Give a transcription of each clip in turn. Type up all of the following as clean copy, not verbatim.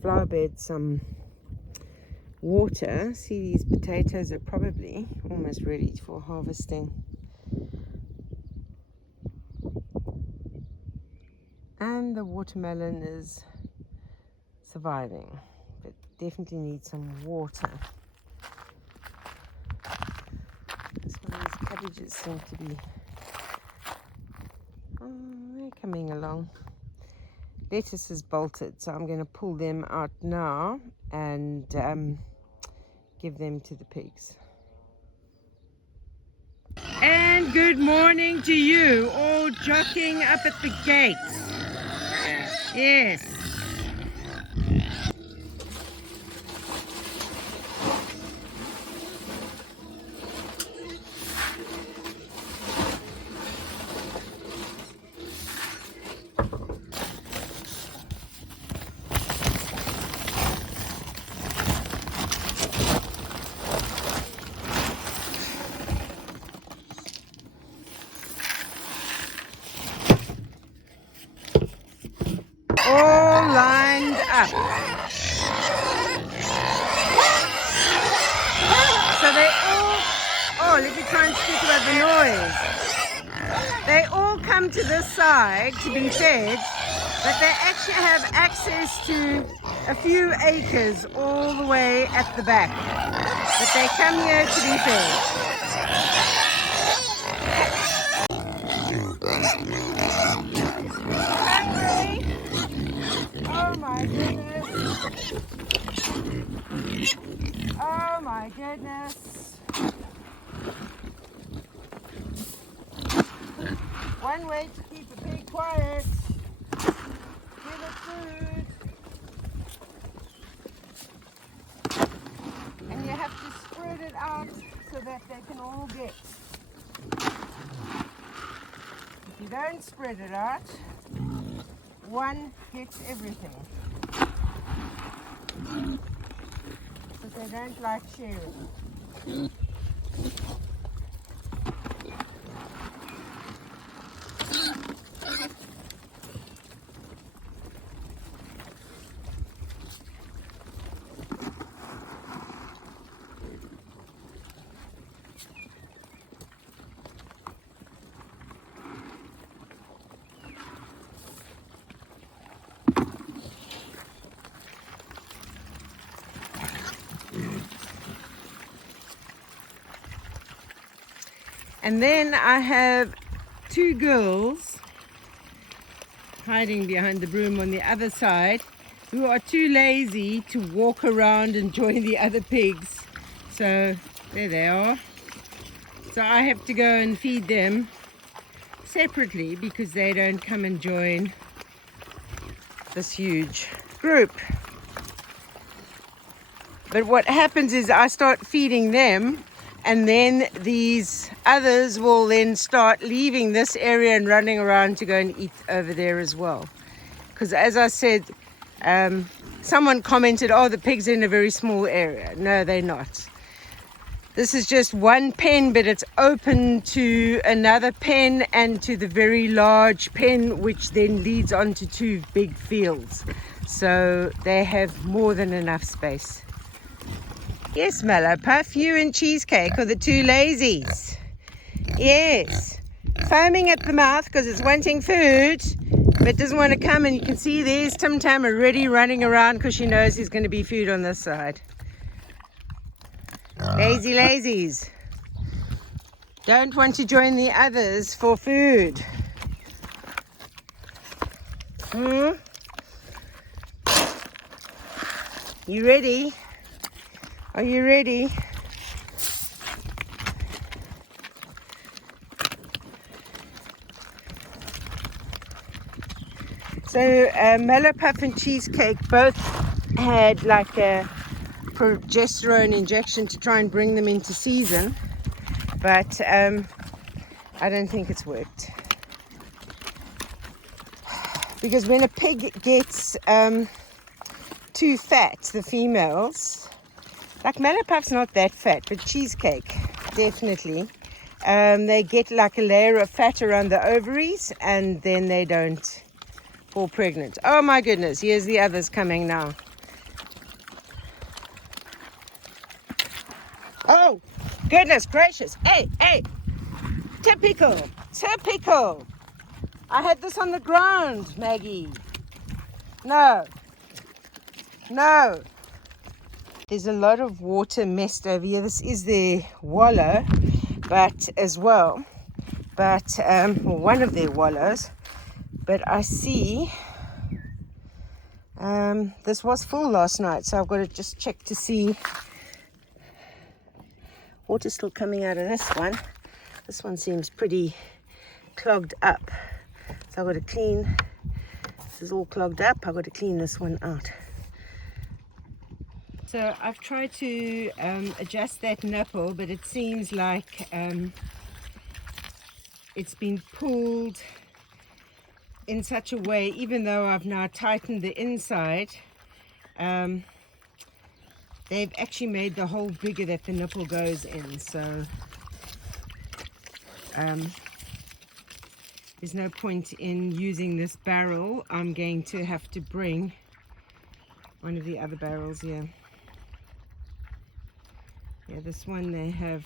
flower bed some water. See, these potatoes are probably almost ready for harvesting. And the watermelon is surviving, but definitely needs some water. Some of these cabbages seem to be they're coming along. Lettuce is bolted, so I'm going to pull them out now and give them to the pigs. And good morning to you, all jockeying up at the gate. Yes. All lined up. So they all, let me try and speak about the noise. They all come to this side to be fed, but they actually have access to a few acres all the way at the back. But they come here to be fed. Oh my goodness. Oh my goodness. One way to keep a pig quiet. Give it food. And you have to spread it out so that they can all get. If you don't spread it out, one gets everything. Because they don't like sharing. And then I have two girls hiding behind the broom on the other side who are too lazy to walk around and join the other pigs. So there they are. So I have to go and feed them separately because they don't come and join this huge group. But what happens is I start feeding them, and then these others will then start leaving this area and running around to go and eat over there as well. Because as I said, someone commented, oh, the pigs are in a very small area. No, they're not. This is just one pen, but it's open to another pen and to the very large pen, which then leads onto two big fields. So they have more than enough space. Yes, Mallow Puff, you and Cheesecake are the two lazies. Yes. Foaming at the mouth because it's wanting food, but doesn't want to come. And you can see there's Tim Tam already running around because she knows there's going to be food on this side. Lazy lazies. Don't want to join the others for food. You ready? Are you ready? So Mallow Puff and Cheesecake both had like a progesterone injection to try and bring them into season, but I don't think it's worked. Because when a pig gets too fat, the females, like Mallow Puff's not that fat, but Cheesecake, definitely. They get like a layer of fat around the ovaries, and then they don't fall pregnant. Oh my goodness, here's the others coming now. Oh, goodness gracious. Hey, hey, typical, typical. I had this on the ground, Maggie. No, no. There's a lot of water messed over here. This is their wallow, but as well, but one of their wallows. But I see this was full last night, so I've got to just check to see. Water's still coming out of this one. This one seems pretty clogged up, so I've got to clean. This is all clogged up. I've got to clean this one out. So I've tried to adjust that nipple, but it seems like it's been pulled in such a way, even though I've now tightened the inside, they've actually made the hole bigger that the nipple goes in. So there's no point in using this barrel. I'm going to have to bring one of the other barrels here. Yeah, this one they have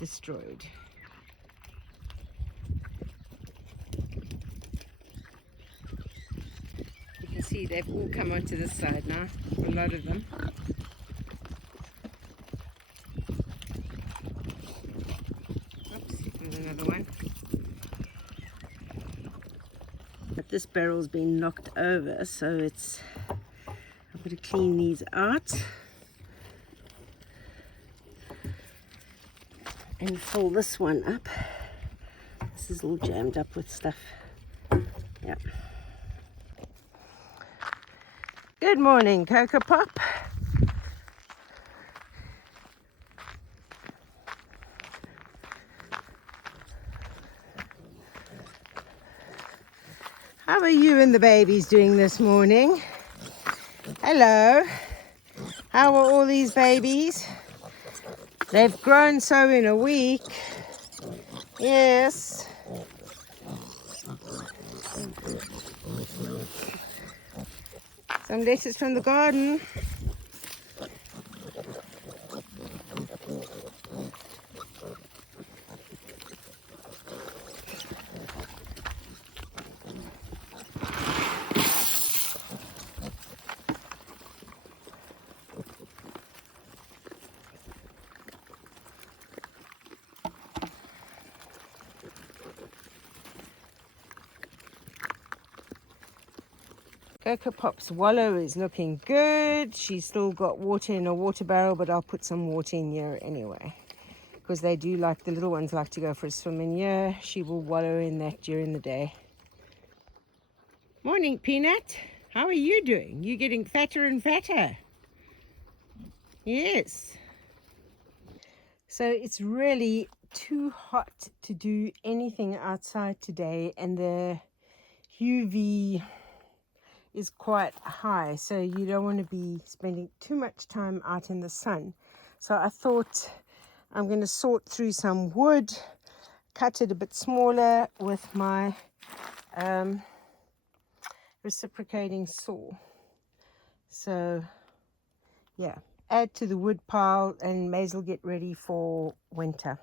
destroyed. You can see they've all come onto this side now, a lot of them. Oops, there's another one. But this barrel's been knocked over, so it's, I've got to clean these out and fill this one up. This is all jammed up with stuff. Yep. Good morning, Cocoa Pop. How are you and the babies doing this morning? Hello. How are all these babies? They've grown so in a week. Yes. Some lettuce from the garden. Cocoa Pop's wallow is looking good. She's still got water in a water barrel, but I'll put some water in here anyway, because they do like, the little ones like to go for a swim in here. She will wallow in that during the day. Morning, Peanut. How are you doing? You're getting fatter and fatter. Yes. So it's really too hot to do anything outside today, and the UV is quite high, so you don't want to be spending too much time out in the sun. So I thought I'm going to sort through some wood, cut it a bit smaller with my reciprocating saw. So yeah, add to the wood pile, and may as well get ready for winter.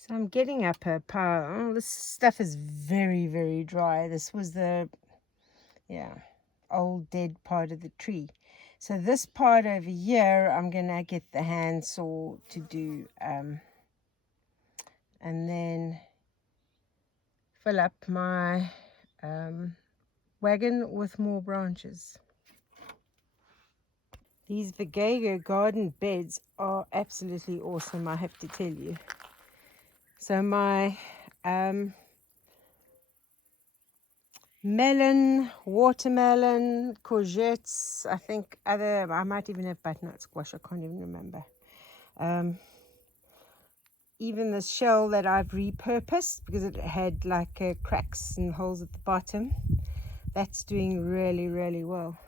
So I'm getting up a pile. Oh, this stuff is very, very dry. This was the, yeah, old dead part of the tree. So this part over here, I'm gonna get the handsaw to do, and then fill up my wagon with more branches. These Vegega garden beds are absolutely awesome, I have to tell you. So my melon, watermelon, courgettes, I think I might even have butternut squash, I can't even remember. even the shell that I've repurposed because it had like cracks and holes at the bottom, that's doing really, really well.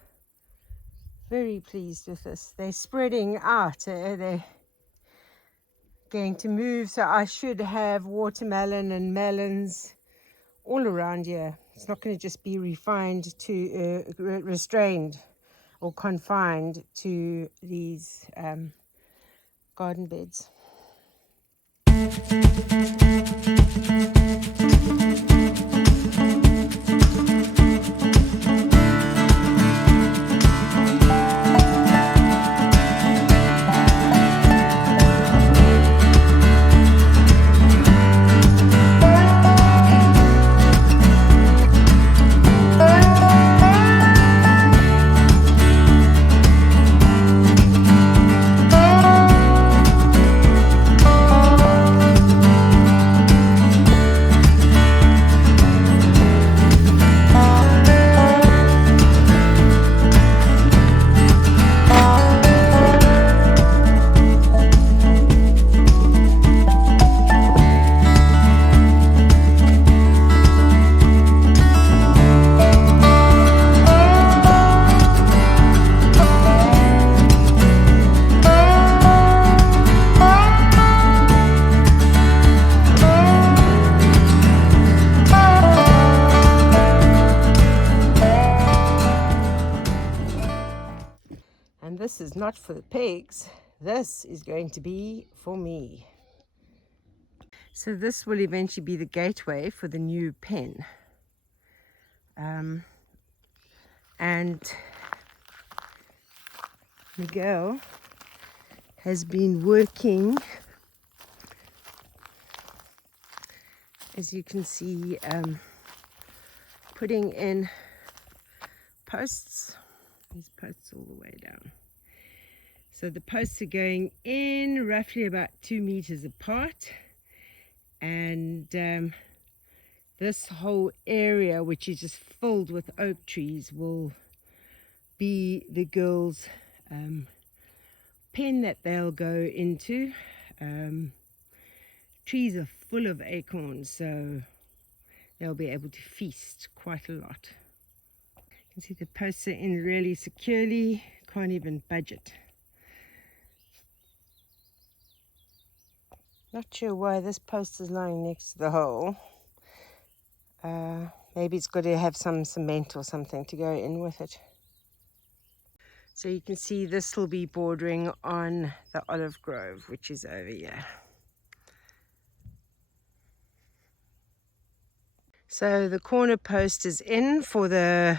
Very pleased with this. They're spreading out. They're going to move, so I should have watermelon and melons all around here. It's not going to just be restrained or confined to these garden beds. And this is not for the pigs. This is going to be for me. So this will eventually be the gateway for the new pen. And Miguel has been working, as you can see, putting in posts. These posts all the way down. So the posts are going in roughly about 2 meters apart, and this whole area, which is just filled with oak trees, will be the girls' pen that they'll go into. Trees are full of acorns, so they'll be able to feast quite a lot. You can see the posts are in really securely, can't even budge it. Not sure why this post is lying next to the hole. Maybe it's got to have some cement or something to go in with it. So you can see this will be bordering on the olive grove, which is over here. So the corner post is in for the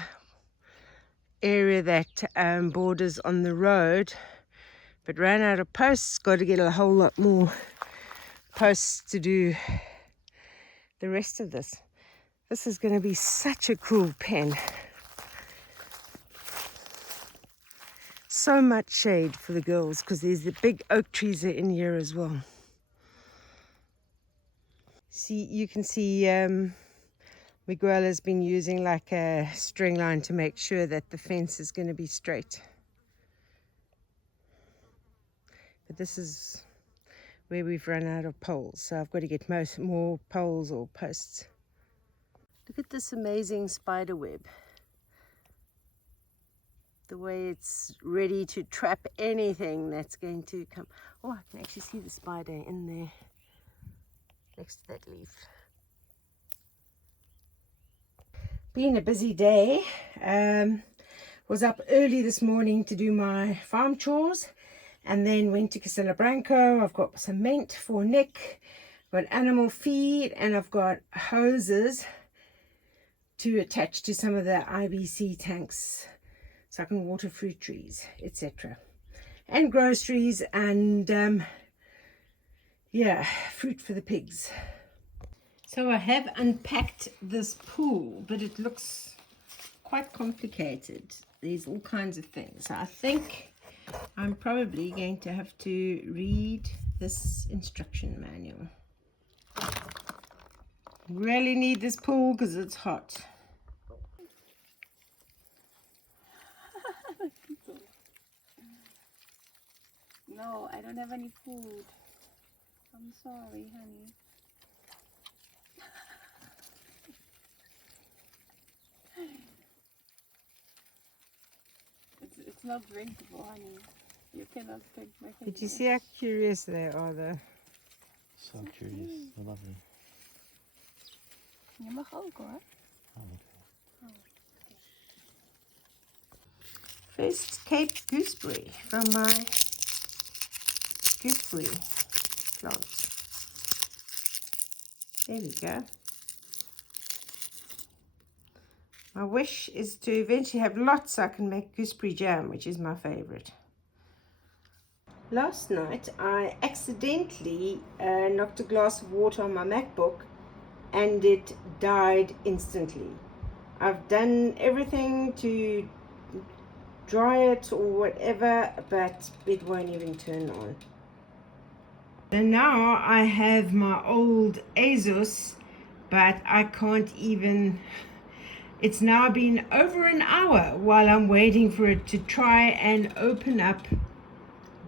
area that borders on the road, but ran out of posts. Got to get a whole lot more posts to do the rest of this. This is going to be such a cool pen. So much shade for the girls because there's the big oak trees are in here as well. See, you can see Miguel has been using like a string line to make sure that the fence is going to be straight. But this is where we've run out of poles, so I've got to get more poles or posts. Look at this amazing spider web. The way it's ready to trap anything that's going to come. Oh, I can actually see the spider in there next to that leaf. Been a busy day. Was up early this morning to do my farm chores, and then went to Casella Branco. I've got cement for Nick, I've got animal feed, and I've got hoses to attach to some of the IBC tanks so I can water fruit trees, etc. And groceries and yeah, fruit for the pigs. So I have unpacked this pool, but it looks quite complicated. There's all kinds of things. So I think I'm probably going to have to read this instruction manual. Really need this pool because it's hot. No, I don't have any food. I'm sorry, honey. It's not drinkable, honey. You cannot drink my fingers. Did you see how curious they are though? So curious. I love it. Je mag ook hoor. Oh, First Cape gooseberry from my gooseberry plant. There we go. My wish is to eventually have lots so I can make gooseberry jam, which is my favorite. Last night I accidentally knocked a glass of water on my MacBook and it died instantly. I've done everything to dry it or whatever, but it won't even turn on. And now I have my old Asus, but I can't even. It's now been over an hour while I'm waiting for it to try and open up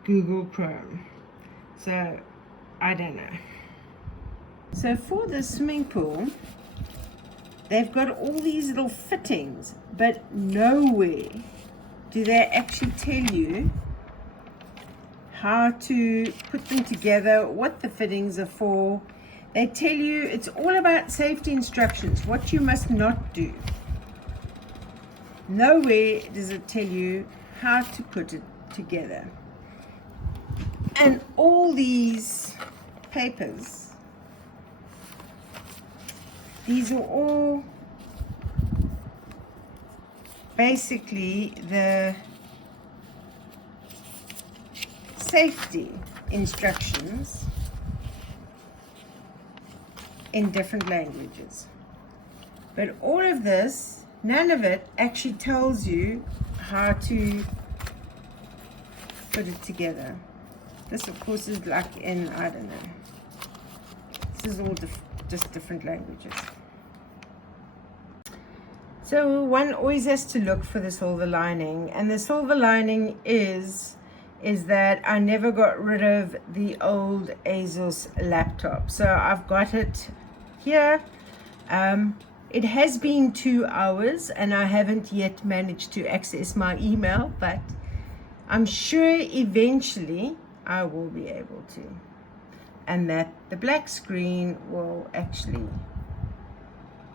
Google Chrome. So I don't know. So for the swimming pool, they've got all these little fittings, but nowhere do they actually tell you how to put them together, what the fittings are for. They tell you it's all about safety instructions, what you must not do. Nowhere does it tell you how to put it together. And all these papers, these are all basically the safety instructions in different languages. But all of this, none of it actually tells you how to put it together. This of course is like in, I don't know, this is all just different languages. So one always has to look for the silver lining, and the silver lining is that I never got rid of the old Asus laptop. So I've got it here. It has been 2 hours and I haven't yet managed to access my email, but I'm sure eventually I will be able to. And that the black screen will actually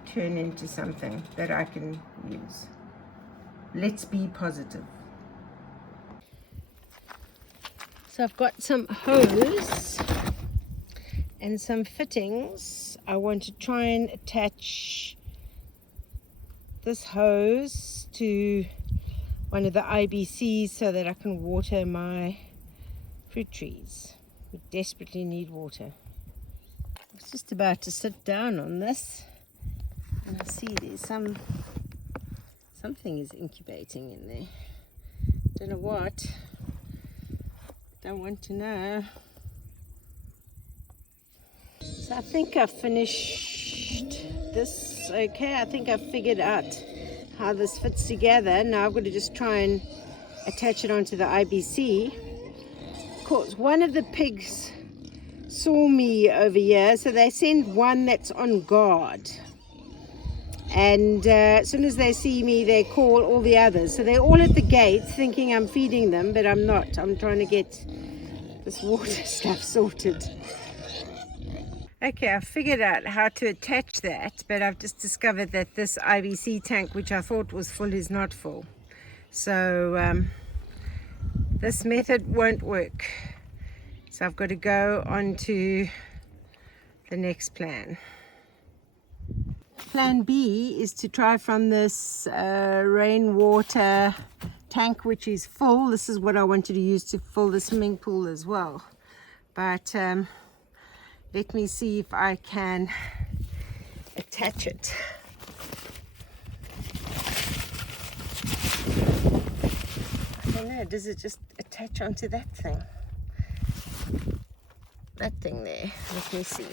turn into something that I can use. Let's be positive. So I've got some hose and some fittings. I want to try and attach this hose to one of the IBCs so that I can water my fruit trees. We desperately need water. I was just about to sit down on this and I see there's something is incubating in there. Don't know what. Don't want to know. So I think I've finished this okay. I think I've figured out how this fits together. Now I've got to just try and attach it onto the IBC. Of course, one of the pigs saw me over here, so they send one that's on guard. And as soon as they see me, they call all the others. So they're all at the gate thinking I'm feeding them, but I'm not. I'm trying to get this water stuff sorted. Okay, I've figured out how to attach that, but I've just discovered that this IBC tank, which I thought was full, is not full. So this method won't work. So I've got to go on to the next plan. Plan B is to try from this rainwater tank, which is full. This is what I wanted to use to fill the swimming pool as well. But let me see if I can attach it. I don't know, does it just attach onto that thing? That thing there, let me see.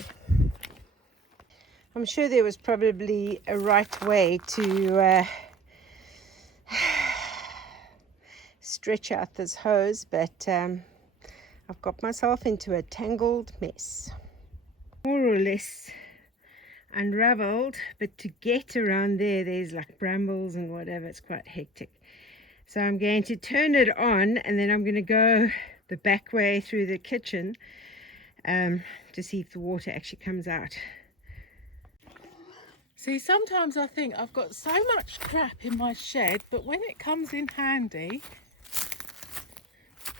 I'm sure there was probably a right way to stretch out this hose, but I've got myself into a tangled mess. More or less unraveled, but to get around there's like brambles and whatever. It's quite hectic. So I'm going to turn it on, and then I'm going to go the back way through the kitchen to see if the water actually comes out. See, sometimes I think I've got so much crap in my shed, but when it comes in handy,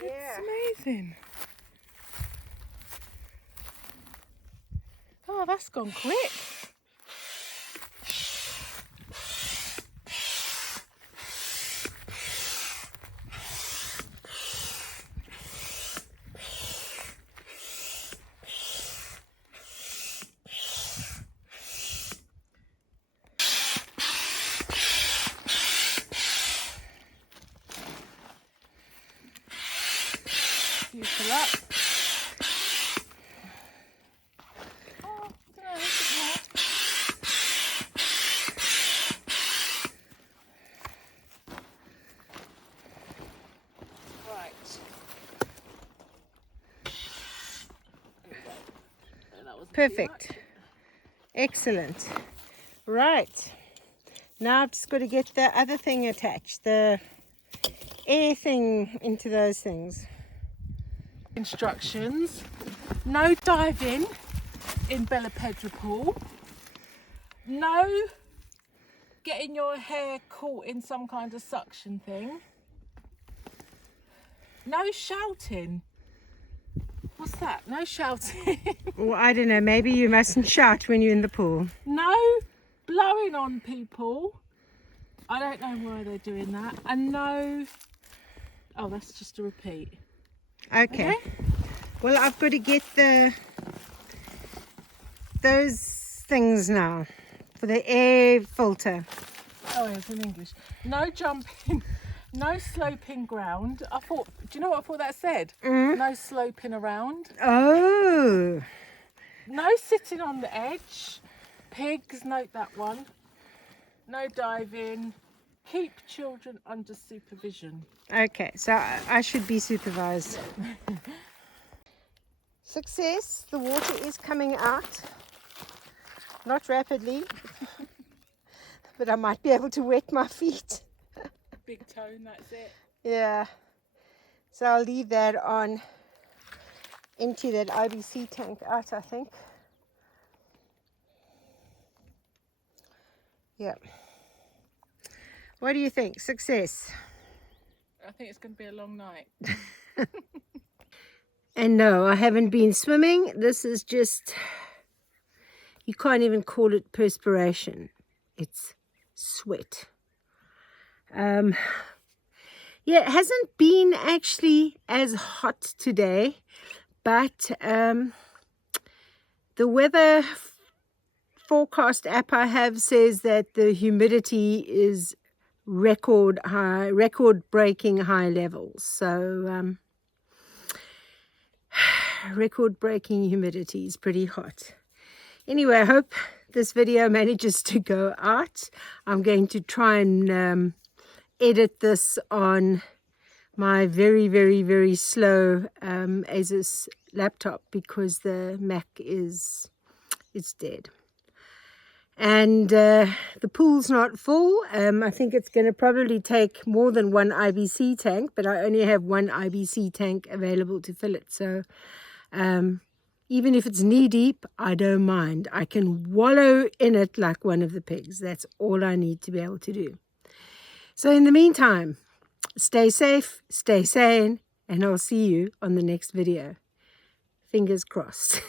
it's amazing. Oh, that's gone quick. You fill up. Oh, I don't know, a bit more. Right. There we go. That wasn't too Perfect. much. Excellent. Right. Now I've just got to get the other thing attached, the air thing into those things. Instructions: no diving in Bella Pedra pool, no getting your hair caught in some kind of suction thing, no shouting. What's that? No shouting. Well, I don't know, maybe you mustn't shout when you're in the pool. No blowing on people. I don't know why they're doing that. And no, oh, that's just a repeat. Okay. Well, I've got to get those things now for the air filter. Oh, it's in English. No jumping, no sloping ground. I thought, do you know what I thought that said? No sloping around. Oh. No sitting on the edge. Pigs, note that one. No diving. Keep children under supervision. Okay, so I should be supervised. Success, the water is coming out. Not rapidly, but I might be able to wet my feet. Big tone, that's it. Yeah, so I'll leave that on, empty that IBC tank out, I think. Yeah. What do you think? Success? I think it's going to be a long night. And no, I haven't been swimming. This is just, you can't even call it perspiration. It's sweat. Yeah, it hasn't been actually as hot today, but the weather forecast app I have says that the humidity is record breaking high levels. So record breaking humidity is pretty hot. Anyway, I hope this video manages to go out. I'm going to try and edit this on my very, very, very slow Asus laptop because the Mac it's dead. And the pool's not full. I think it's going to probably take more than one IBC tank, but I only have one IBC tank available to fill it. So even if it's knee deep, I don't mind. I can wallow in it like one of the pigs. That's all I need to be able to do. So in the meantime, stay safe, stay sane, and I'll see you on the next video. Fingers crossed.